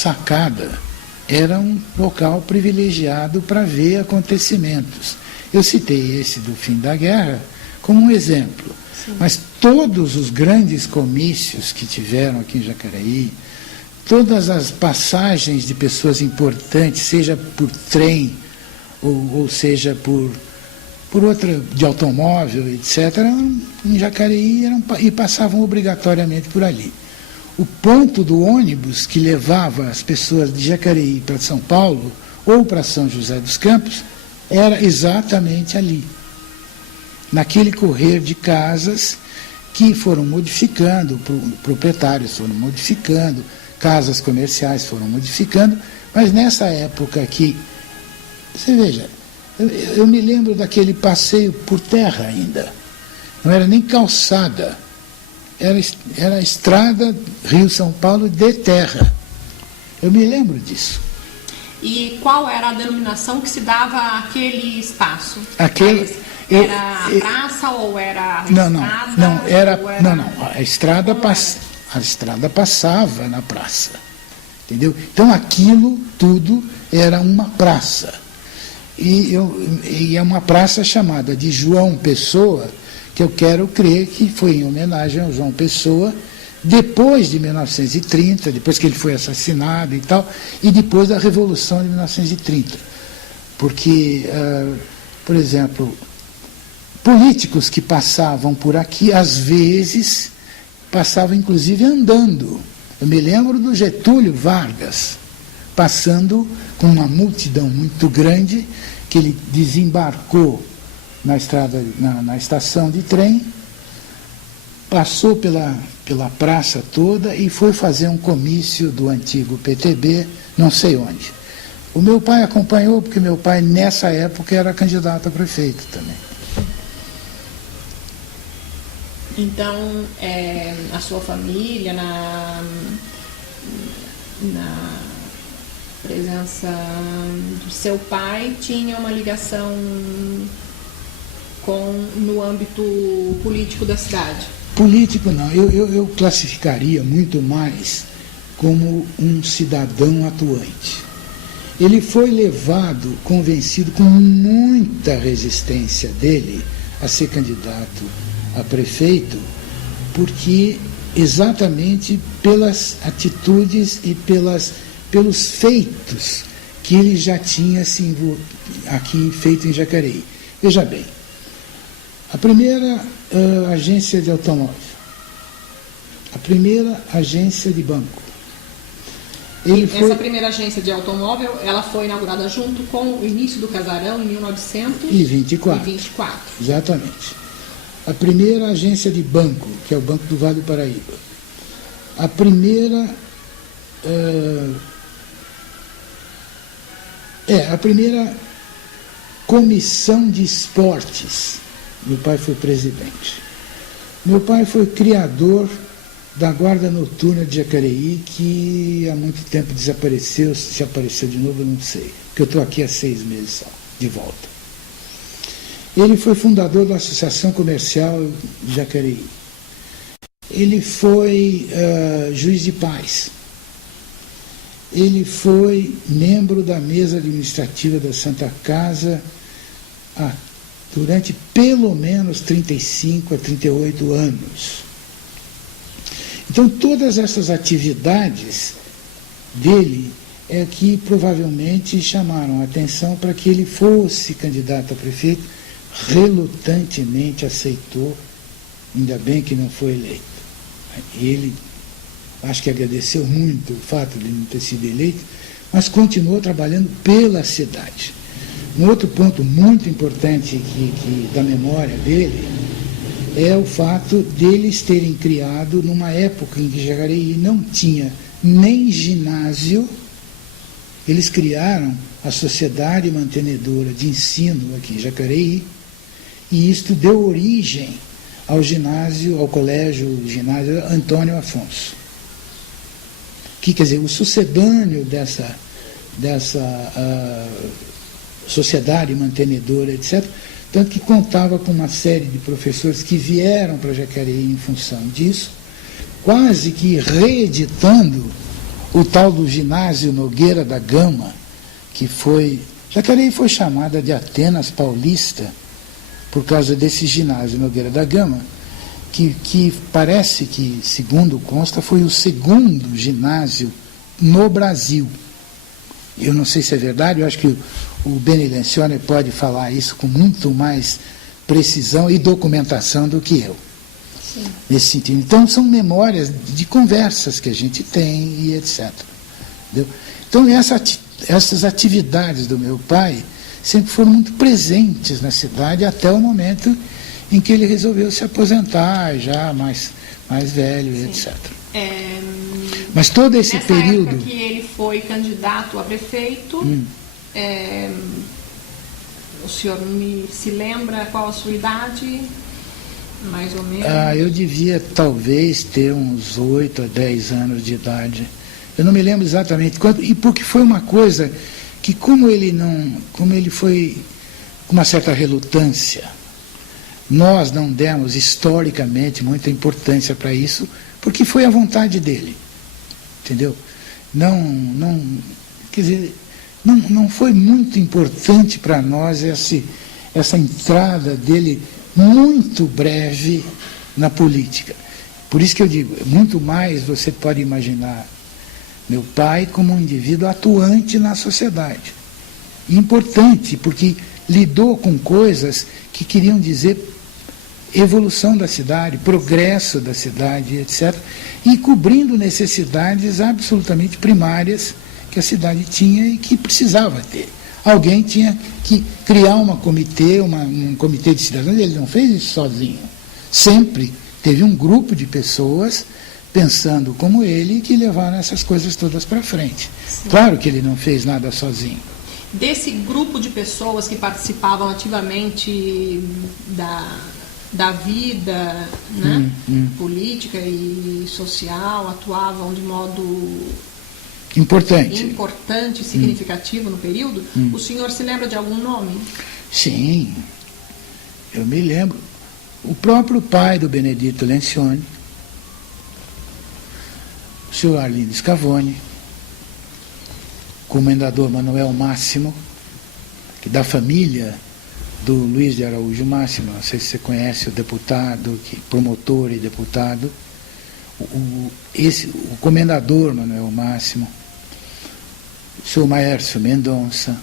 sacada era um local privilegiado para ver acontecimentos. Eu citei esse do fim da guerra como um exemplo. Sim. Mas todos os grandes comícios que tiveram aqui em Jacareí, todas as passagens de pessoas importantes, seja por trem ou seja por outra, de automóvel, etc., em Jacareí e passavam obrigatoriamente por ali. O ponto do ônibus que levava as pessoas de Jacareí para São Paulo ou para São José dos Campos era exatamente ali, naquele correr de casas que foram modificando, proprietários foram modificando, casas comerciais foram modificando, mas nessa época aqui, você veja, eu me lembro daquele passeio por terra ainda, não era nem calçada, era a estrada Rio-São Paulo de terra. Eu me lembro disso. E qual era a denominação que se dava àquele espaço? Era a praça ou era a estrada? Não. A estrada passava na praça. Entendeu? Então aquilo tudo era uma praça. E é uma praça chamada de João Pessoa, que eu quero crer que foi em homenagem ao João Pessoa, depois de 1930, depois que ele foi assassinado e tal, e depois da Revolução de 1930. Porque, por exemplo, políticos que passavam por aqui, às vezes, passavam inclusive andando. Eu me lembro do Getúlio Vargas, passando com uma multidão muito grande, que ele desembarcou na estação de trem, passou pela praça toda e foi fazer um comício do antigo PTB, não sei onde. O meu pai acompanhou, porque meu pai, nessa época, era candidato a prefeito também. Então, a sua família, na presença do seu pai, tinha uma ligação no âmbito político da cidade? Político não, eu classificaria muito mais como um cidadão atuante. Ele foi levado, convencido, com muita resistência dele a ser candidato a prefeito, porque exatamente pelas atitudes e pelos feitos que ele já tinha aqui feito em Jacareí. Veja bem, a primeira agência de automóvel, a primeira agência de banco. Essa primeira agência de automóvel, ela foi inaugurada junto com o início do Casarão em 1924. Exatamente. A primeira agência de banco, que é o Banco do Vale do Paraíba. A primeira comissão de esportes. Meu pai foi presidente. Meu pai foi criador da Guarda Noturna de Jacareí, que há muito tempo desapareceu. Se apareceu de novo, eu não sei, porque eu estou aqui há 6 meses só, de volta. Ele foi fundador da Associação Comercial de Jacareí. Ele foi juiz de paz. Ele foi membro da mesa administrativa da Santa Casa durante pelo menos 35 a 38 anos. Então, todas essas atividades dele é que provavelmente chamaram a atenção para que ele fosse candidato a prefeito, relutantemente aceitou, ainda bem que não foi eleito. Ele, acho que agradeceu muito o fato de não ter sido eleito, mas continuou trabalhando pela cidade. Um outro ponto muito importante da memória dele é o fato deles terem criado, numa época em que Jacareí não tinha nem ginásio, eles criaram a Sociedade Mantenedora de Ensino aqui em Jacareí, e isto deu origem ao ginásio Antônio Afonso, que, quer dizer, o sucedâneo dessa sociedade mantenedora, etc., tanto que contava com uma série de professores que vieram para Jacareí em função disso, quase que reeditando o tal do ginásio Nogueira da Gama, que foi... Jacareí foi chamada de Atenas Paulista por causa desse ginásio Nogueira da Gama, que parece que, segundo consta, foi o segundo ginásio no Brasil. Eu não sei se é verdade, eu acho que o Beni Lencioni pode falar isso com muito mais precisão e documentação do que eu. Sim. Nesse sentido. Então, são memórias de conversas que a gente tem e etc. Entendeu? Então, essas atividades do meu pai sempre foram muito presentes na cidade até o momento em que ele resolveu se aposentar, já mais velho, e etc. Mas todo esse nessa período... época que ele foi candidato a prefeito, o senhor se lembra qual a sua idade, mais ou menos? Eu devia talvez ter uns 8 a 10 anos de idade. Eu não me lembro exatamente quanto, e porque foi uma coisa que como ele foi com uma certa relutância, nós não demos historicamente muita importância para isso, porque foi a vontade dele, entendeu? Quer dizer, não foi muito importante para nós essa entrada dele muito breve na política. Por isso que eu digo, muito mais você pode imaginar meu pai como um indivíduo atuante na sociedade. Importante, porque lidou com coisas que queriam dizer evolução da cidade, progresso da cidade, etc., e cobrindo necessidades absolutamente primárias que a cidade tinha e que precisava ter. Alguém tinha que criar um comitê de cidadãos, ele não fez isso sozinho. Sempre teve um grupo de pessoas pensando como ele que levaram essas coisas todas para frente. Sim. Claro que ele não fez nada sozinho. Desse grupo de pessoas que participavam ativamente da vida, né, política e social, atuavam de modo importante e significativo no período, o senhor se lembra de algum nome? Sim, eu me lembro. O próprio pai do Benedito Lencioni, o senhor Arlindo Scavone, o comendador Manuel Máximo, que da família do Luiz de Araújo Máximo, não sei se você conhece o deputado, promotor e deputado, o comendador Manuel Máximo, o senhor Maércio Mendonça,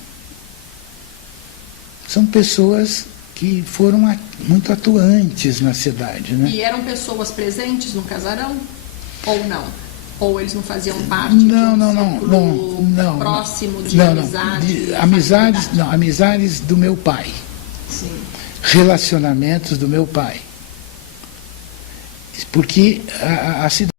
são pessoas que foram muito atuantes na cidade. Né? E eram pessoas presentes no casarão? Ou não? Ou eles não faziam parte não, próximo de amizade? Amizades do meu pai. Sim. Relacionamentos do meu pai. Porque a cidade